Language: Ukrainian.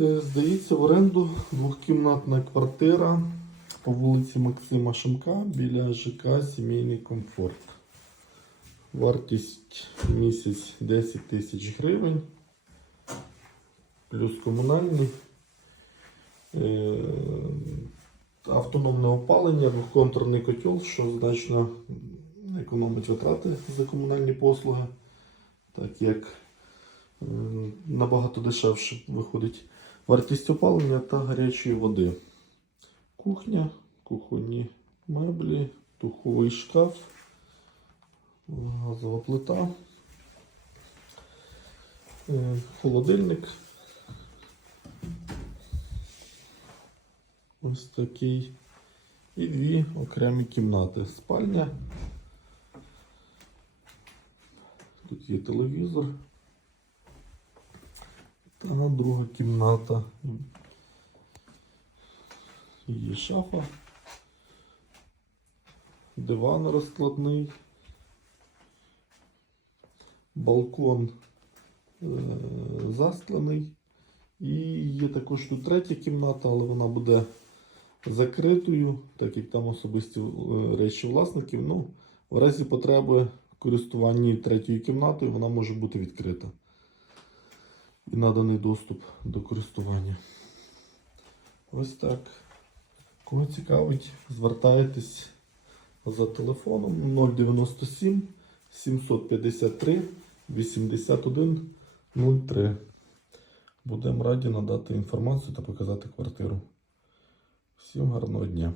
Е, Здається, в оренду двохкімнатна квартира по вулиці Максима Шимка біля ЖК Сімейний комфорт. Вартість місяць 10 тисяч гривень. Плюс комунальний. Е, Автономне опалення, двохконтурний котел, що значно економить витрати за комунальні послуги, так як набагато дешевше виходить вартість опалення та гарячої води. Кухня, кухонні меблі, духовий шкаф, газова плита, е, холодильник. Ось такий. І дві окремі кімнати. Спальня. Тут є телевізор. Та друга кімната. Є шафа. Диван розкладний. Балкон е-. І є також тут третя кімната, але вона буде закритою, так як там особисті е, речі власників. Ну, в разі потреби в користуванні третьою кімнатою вона може бути відкрита. І наданий доступ до користування. Ось так. Кого цікавить, звертайтесь за телефоном 097 753 81 03. Будемо раді надати інформацію та показати квартиру. Всім гарного дня!